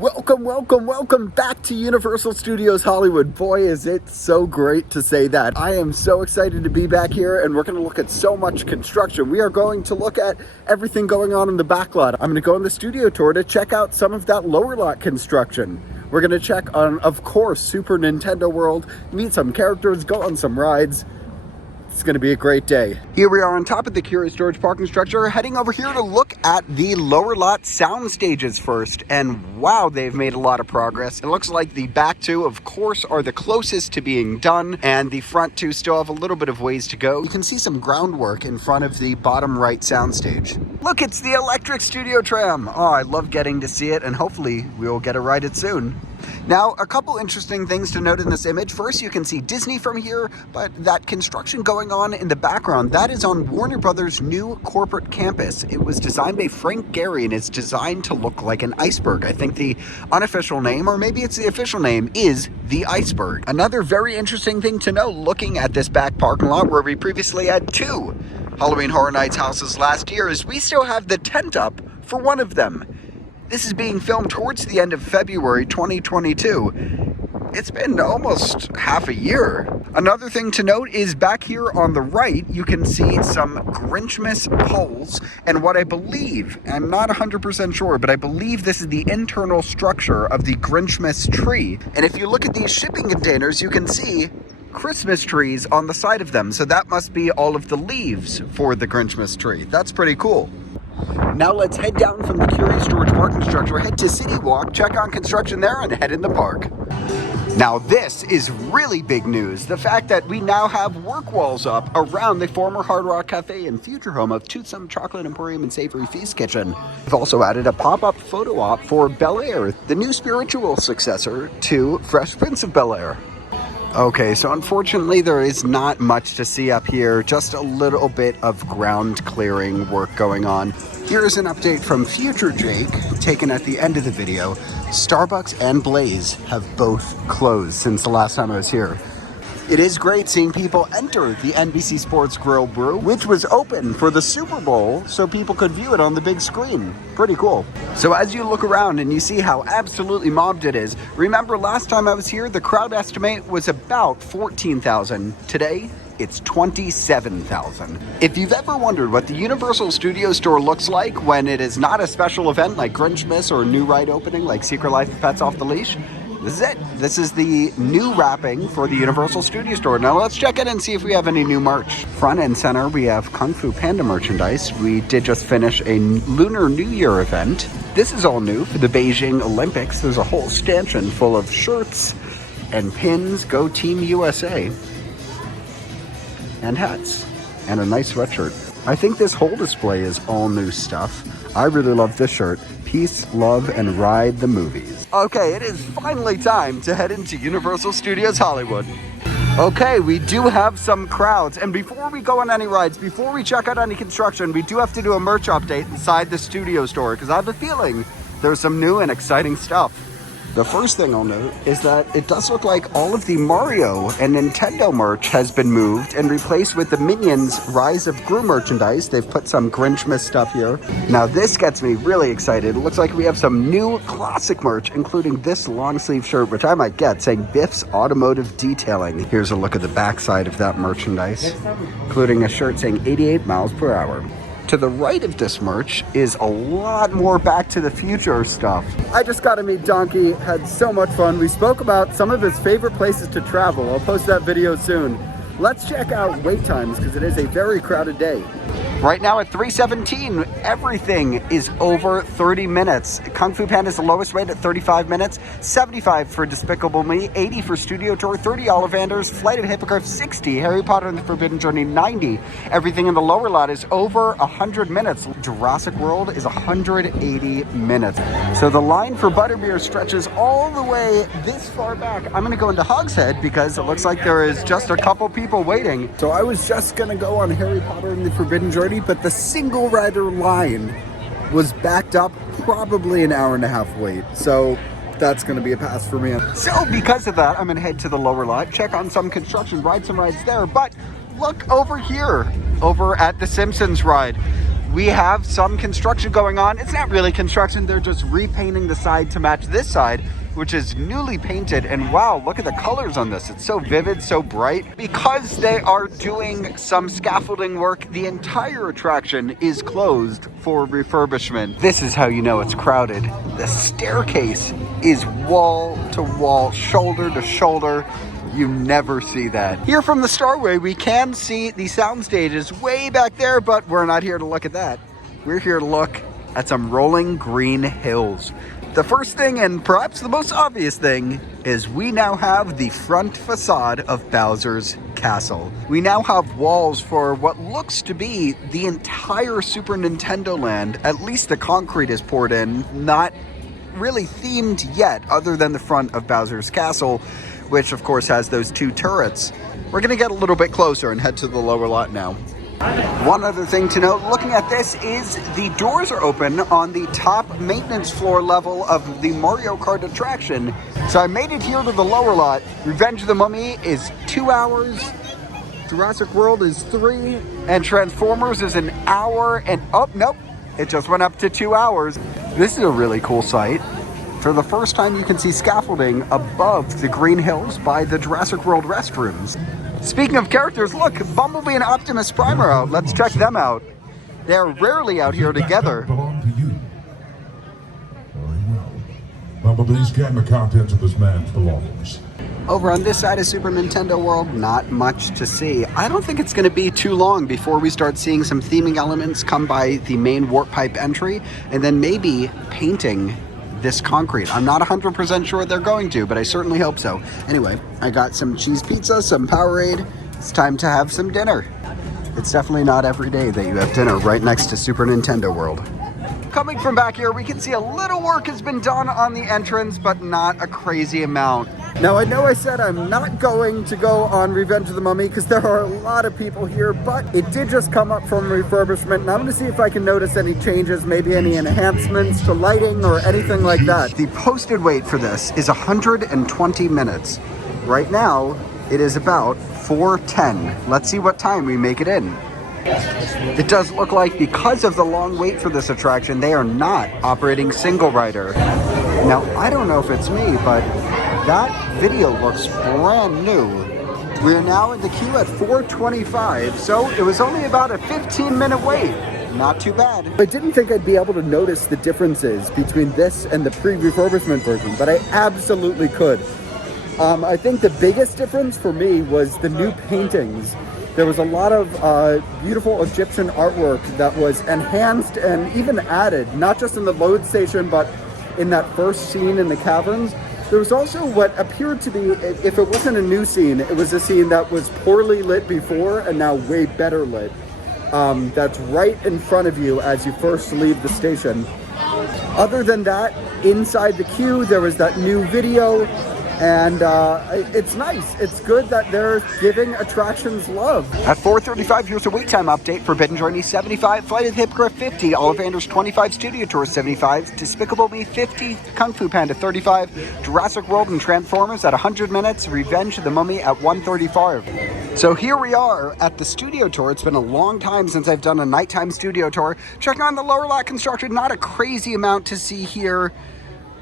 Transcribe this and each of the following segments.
Welcome back to Universal Studios Hollywood. Boy, is it so great to say that. I am so excited to be back here, and we're going to look at so much construction. We are going to look at everything going on in the back lot. I'm going to go on the studio tour to check out some of that lower lot construction. We're going to check on, of course, Super Nintendo World, meet some characters, go on some rides. It's going to be a great day. Here we are on top of the Curious George parking structure, heading over here to look at the lower lot sound stages first. And wow, they've made a lot of progress. It looks like the back two, of course, are the closest to being done, and the front two still have a little bit of ways to go. You can see some groundwork in front of the bottom right sound stage. Look, it's the electric studio tram. Oh, I love getting to see it, and hopefully we'll get to ride it soon. Now, a couple interesting things to note in this image. First, you can see Disney from here, but that construction going on in the background, that is on Warner Brothers' new corporate campus. It was designed by Frank Gehry, and it's designed to look like an iceberg. I think the unofficial name, or maybe it's the official name, is the iceberg. Another very interesting thing to know, looking at this back parking lot where we previously had two Halloween Horror Nights houses last year, is we still have the tent up for one of them. This is being filmed towards the end of February 2022. It's been almost half a year. Another thing to note is back here on the right, you can see some Grinchmas poles, and what I believe, I'm not 100% sure, but I believe this is the internal structure of the Grinchmas tree. And if you look at these shipping containers, you can see Christmas trees on the side of them. So that must be all of the leaves for the Grinchmas tree. That's pretty cool. Now let's head down from the Curious George parking structure, head to City Walk, check on construction there, and head in the park. Now this is really big news. The fact that we now have work walls up around the former Hard Rock Cafe and future home of Toothsome Chocolate Emporium and Savory Feast Kitchen. We've also added a pop-up photo op for Bel Air, the new spiritual successor to Fresh Prince of Bel Air. Okay, so unfortunately there is not much to see up here, just a little bit of ground clearing work going on. Here's an update from Future Jake, taken at the end of the video. Starbucks and Blaze have both closed since the last time I was here. It is great seeing people enter the NBC Sports Grill Brew, which was open for the Super Bowl so people could view it on the big screen. Pretty cool. So as you look around and you see how absolutely mobbed it is, remember last time I was here, the crowd estimate was about 14,000. Today, it's 27,000. If you've ever wondered what the Universal Studio Store looks like when it is not a special event like Grinchmas or a new ride opening like Secret Life of Pets Off the Leash, this is it. This is the new wrapping for the Universal Studio Store. Now let's check in and see if we have any new merch. Front and center, we have Kung Fu Panda merchandise. We did just finish a Lunar New Year event. This is all new for the Beijing Olympics. There's a whole stanchion full of shirts and pins. Go Team USA. And hats. And a nice sweatshirt. I think this whole display is all new stuff. I really love this shirt. Peace, love, and ride the movies. Okay, it is finally time to head into Universal Studios Hollywood. Okay, we do have some crowds, and before we go on any rides, before we check out any construction, we do have to do a merch update inside the studio store, because I have a feeling there's some new and exciting stuff. The first thing I'll note is that it does look like all of the Mario and Nintendo merch has been moved and replaced with the Minions Rise of Gru merchandise. They've put some Grinchmas stuff here. Now this gets me really excited. It looks like we have some new classic merch, including this long sleeve shirt, which I might get, saying Biff's Automotive Detailing. Here's a look at the backside of that merchandise, including a shirt saying 88 miles per hour. To the right of this merch is a lot more Back to the Future stuff. I just got to meet Donkey, had so much fun. We spoke about some of his favorite places to travel. I'll post that video soon. Let's check out wait times because it is a very crowded day. Right now at 3:17, everything is over 30 minutes. Kung Fu Panda is the lowest rate at 35 minutes, 75 for Despicable Me, 80 for Studio Tour, 30 Ollivanders, Flight of Hippogriff 60, Harry Potter and the Forbidden Journey 90. Everything in the lower lot is over 100 minutes. Jurassic World is 180 minutes. So the line for Butterbeer stretches all the way this far back. I'm gonna go into Hogshead because it looks like there is just a couple people waiting. So I was just gonna go on Harry Potter and the Forbidden Journey, but the single rider line was backed up, probably an hour and a half wait. So that's going to be a pass for me. So because of that, I'm going to head to the lower lot, check on some construction, ride some rides there. But look over here, over at the Simpsons Ride. we have some construction going on. It's not really construction, they're just repainting the side to match this side, which is newly painted. And wow, look at the colors on this. It's so vivid, so bright. Because they are doing some scaffolding work, the entire attraction is closed for refurbishment. This is how you know it's crowded. The staircase is wall to wall, shoulder to shoulder. You never see that. Here from the Starway, we can see the sound stages way back there, but we're not here to look at that. We're here to look at some rolling green hills. The first thing, and perhaps the most obvious thing, is we now have the front facade of Bowser's Castle. We now have walls for what looks to be the entire Super Nintendo land. At least the concrete is poured in, not really themed yet, other than the front of Bowser's Castle, which of course has those two turrets. We're gonna get a little bit closer and head to the lower lot now. One other thing to note, looking at this, is the doors are open on the top maintenance floor level of the Mario Kart attraction. So I made it here to the lower lot. Revenge of the Mummy is 2 hours, Jurassic World is 3, and Transformers is 1 hour, and oh, nope, it just went up to 2 hours. This is a really cool site. For the first time, you can see scaffolding above the green hills by the Jurassic World restrooms. Speaking of characters, look, Bumblebee and Optimus Prime are out. Let's check them out. They're rarely out here together. Belong to you. Very well. Bumblebee, scan the contents of this man's belongings. Over on this side of Super Nintendo World, not much to see. I don't think it's going to be too long before we start seeing some theming elements come by the main warp pipe entry, and then maybe painting this concrete. I'm not 100% sure they're going to, but I certainly hope so. Anyway, I got some cheese pizza, some Powerade. It's time to have some dinner. It's definitely not every day that you have dinner right next to Super Nintendo World. Coming from back here, we can see a little work has been done on the entrance, but not a crazy amount. Now, I know I said I'm not going to go on Revenge of the Mummy because there are a lot of people here, but it did just come up from refurbishment, and I'm going to see if I can notice any changes, maybe any enhancements to lighting or anything like that. The posted wait for this is 120 minutes. Right now, it is about 4:10. Let's see what time we make it in. It does look like because of the long wait for this attraction, they are not operating single rider. Now, I don't know if it's me, but that video looks brand new. We're now in the queue at 4:25, so it was only about a 15-minute wait. Not too bad. I didn't think I'd be able to notice the differences between this and the pre-refurbishment version, but I absolutely could. I think the biggest difference for me was the new paintings. There was a lot of beautiful Egyptian artwork that was enhanced and even added, not just in the load station, but in that first scene in the caverns. There was also what appeared to be, if it wasn't a new scene, it was a scene that was poorly lit before and now way better lit. That's right in front of you as you first leave the station. Other than that, inside the queue, there was that new video. And it's nice. It's good that they're giving attractions love. At 4:35, here's a wait time update. Forbidden Journey 75, Flight of the Hippogriff 50, Ollivanders 25, Studio Tour 75, Despicable Me 50, Kung Fu Panda 35, Jurassic World and Transformers at 100 minutes, Revenge of the Mummy at 1:35. So here we are at the studio tour. It's been a long time since I've done a nighttime studio tour. Checking on the lower lot construction, not a crazy amount to see here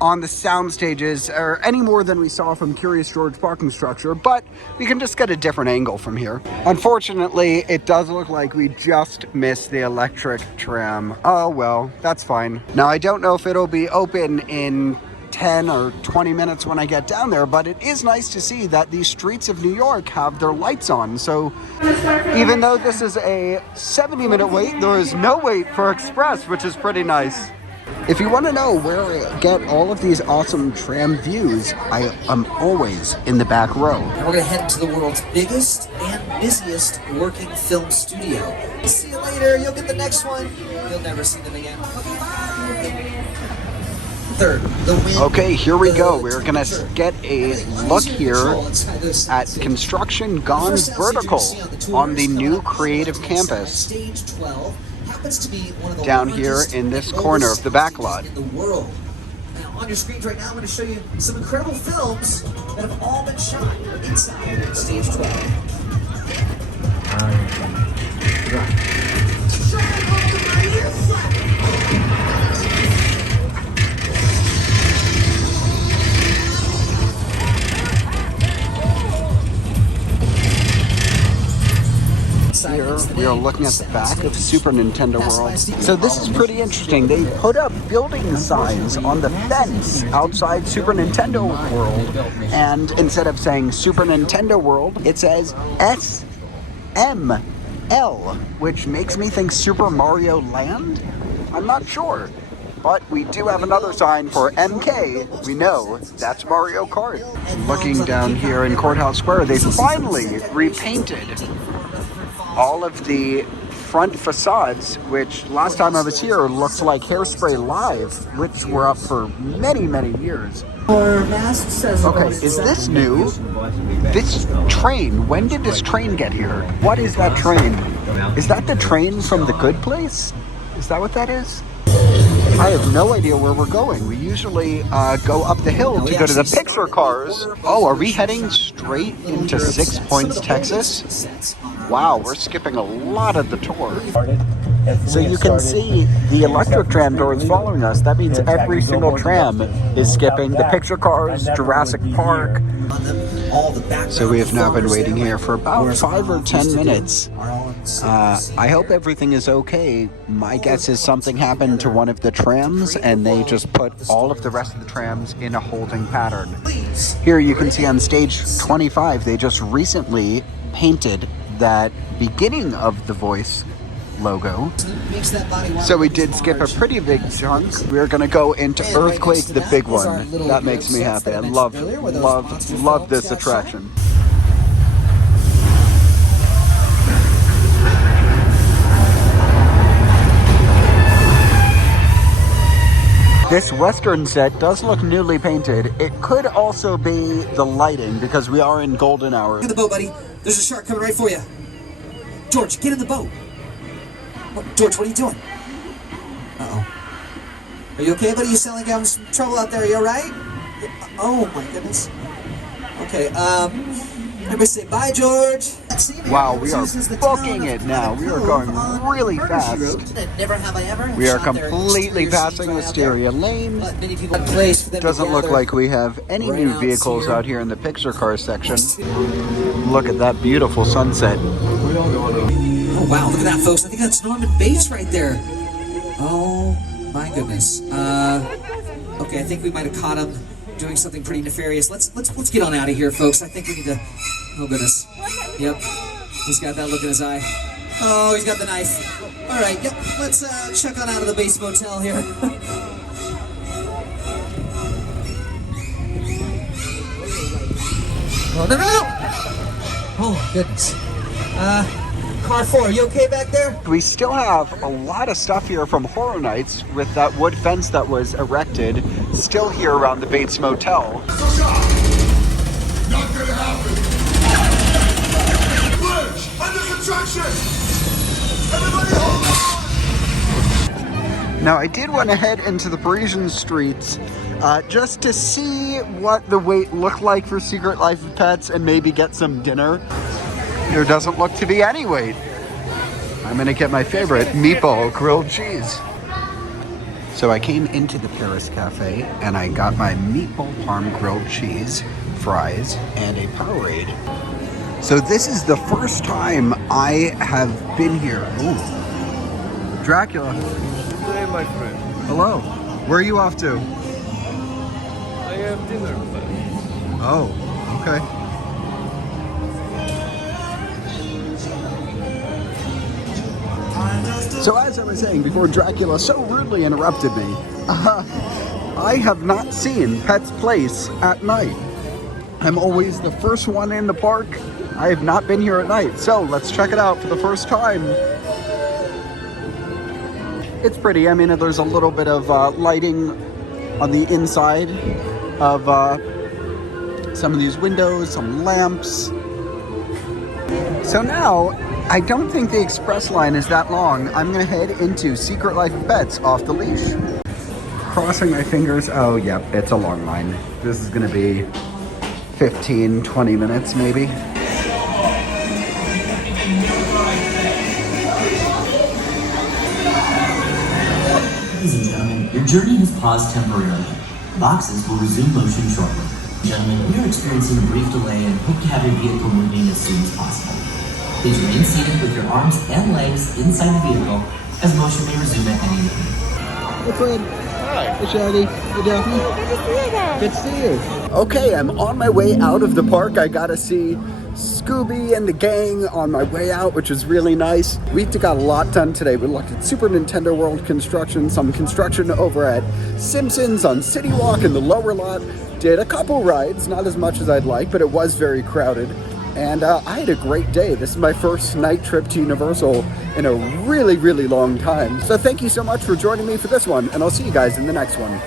on the sound stages, or any more than we saw from Curious George parking structure, but we can just get a different angle from here. Unfortunately, it does look like we just missed the electric tram. Oh well, that's fine. Now, I don't know if it'll be open in 10 or 20 minutes when I get down there, but it is nice to see that the streets of New York have their lights on. So even though this is a 70-minute wait, there is no wait for Express, which is pretty nice. If you want to know where I get all of these awesome tram views, I am always in the back row. Now we're going to head to the world's biggest and busiest working film studio. See you later. You'll get the next one. You'll never see them again. Third, the wind. Okay, here we go. We're going to get a look here at construction gone vertical on the new creative campus. Stage 12. Happens to be one of the down here in this corner of the back lot. In the world. Now on your screens right now, I'm going to show you some incredible films that have all been shot inside Stage 12. Here we are looking at the back of Super Nintendo World. So this is pretty interesting. They put up building signs on the fence outside Super Nintendo World, and instead of saying Super Nintendo World, it says SML, which makes me think Super Mario Land? I'm not sure. But we do have another sign for MK. We know that's Mario Kart. Looking down here in Courthouse Square, they finally repainted all of the front facades, which last time I was here looked like Hairspray Live, which were up for many, many years. Okay, is this new? This train, when did this train get here? What is that train? Is that the train from The Good Place? Is that what that is? I have no idea where we're going. We usually go up the hill to go to the picture cars. Oh, are we heading straight into 6 Points, Texas? Wow, we're skipping a lot of the tour. So you can see the electric tram doors following us. That means every single tram is skipping the picture cars, Jurassic Park. So we have now been waiting here for about 5 or 10 minutes. I hope everything is okay. My guess is something happened to one of the trams and they just put all of the rest of the trams in a holding pattern. Here you can see on stage 25, they just recently painted that beginning of the voice logo. So we did skip a pretty big chunk. We're gonna go into Earthquake, the big one. That makes me happy. I love this attraction. This western set does look newly painted. It could also be the lighting because we are in golden hour. Get in the boat, buddy. There's a shark coming right for you. George, get in the boat. George, what are you doing? Uh-oh. Are you okay, buddy? You sound like you're having some trouble out there. Are you all right? Oh, my goodness. Okay, everybody say bye, George. Wow, we are booking it now. We are going really fast. We are completely passing Wisteria Lane. Doesn't look like we have any new vehicles out here in the picture car section. Look at that beautiful sunset. Oh, wow, look at that, folks. I think that's Norman Bates right there. Oh, my goodness. Okay, I think we might have caught him doing something pretty nefarious. Let's get on out of here, folks. I think we need to... Oh, goodness. Yep. He's got that look in his eye. Oh, he's got the knife. All right, yep. Let's check on out of the base motel here. Oh, no! Oh, goodness. Car 4, you okay back there? We still have a lot of stuff here from Horror Nights with that wood fence that was erected still here around the Bates Motel. Not gonna happen. Bridge! Under construction! Everybody hold on! Now I did want to head into the Parisian streets just to see what the wait looked like for Secret Life of Pets and maybe get some dinner. There doesn't look to be any wait. I'm gonna get my favorite, meatball grilled cheese. So I came into the Paris Cafe and I got my meatball parm grilled cheese, fries, and a Powerade. So this is the first time I have been here. Ooh. Dracula. Hey, my friend. Hello. Where are you off to? I have dinner plans. Oh, okay. So as I was saying before Dracula so rudely interrupted me, I have not seen Pet's Place at night. I'm always the first one in the park. I have not been here at night, so let's check it out for the first time. It's pretty. I mean, there's a little bit of lighting on the inside of some of these windows, some lamps. So now, I don't think the express line is that long. I'm gonna head into Secret Life of Pets off the leash. Crossing my fingers. Oh, yep, it's a long line. This is gonna be 15, 20 minutes maybe. Ladies and gentlemen, your journey has paused temporarily. Boxes will resume motion shortly. Gentlemen, we are experiencing a brief delay and hope to have your vehicle moving as soon as possible. Please remain seated with your arms and legs inside the vehicle as motion may resume at any time. Hey Fred. Hi. Hey Shaggy. Hey Daphne. Good to see you again. Good to see you. Okay, I'm on my way out of the park. I got to see Scooby and the gang on my way out, which is really nice. We got a lot done today. We looked at Super Nintendo World construction, some construction over at Simpsons on City Walk in the lower lot. Did a couple rides, not as much as I'd like, but it was very crowded. And I had a great day. This is my first night trip to Universal in a really, really long time. So thank you so much for joining me for this one, and I'll see you guys in the next one.